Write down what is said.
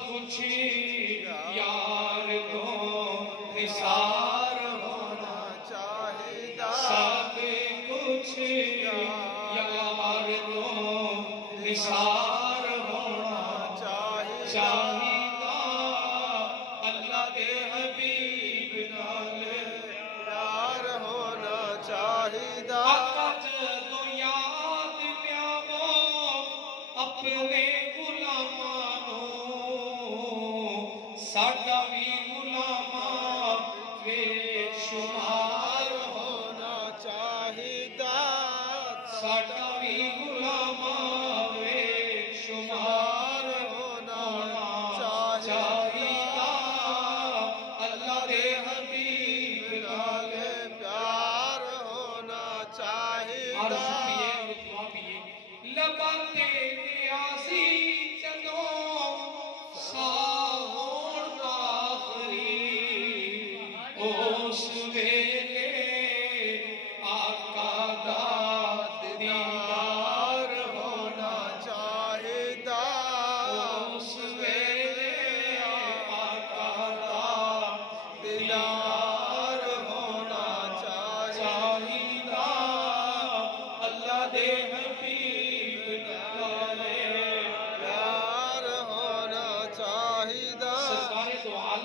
کچھ یار کو نثار ہونا چاہیدا سب کچھ یار کو نثار ہونا چاہیدا اللہ دے حبیب نال پیار ہونا چاہیدا آقا جدوں یاد لیاو اپنے غلاماں نوں ساڈا وی غلاماں وچ شمار ہونا چاہیدا ساڈا وی غلاماں وچ شمار ہونا چاہیدا اللہ دے حبیب نال پیار ہونا چاہیدا لباں تے نیازی جدوں ساہ ہون آخری اس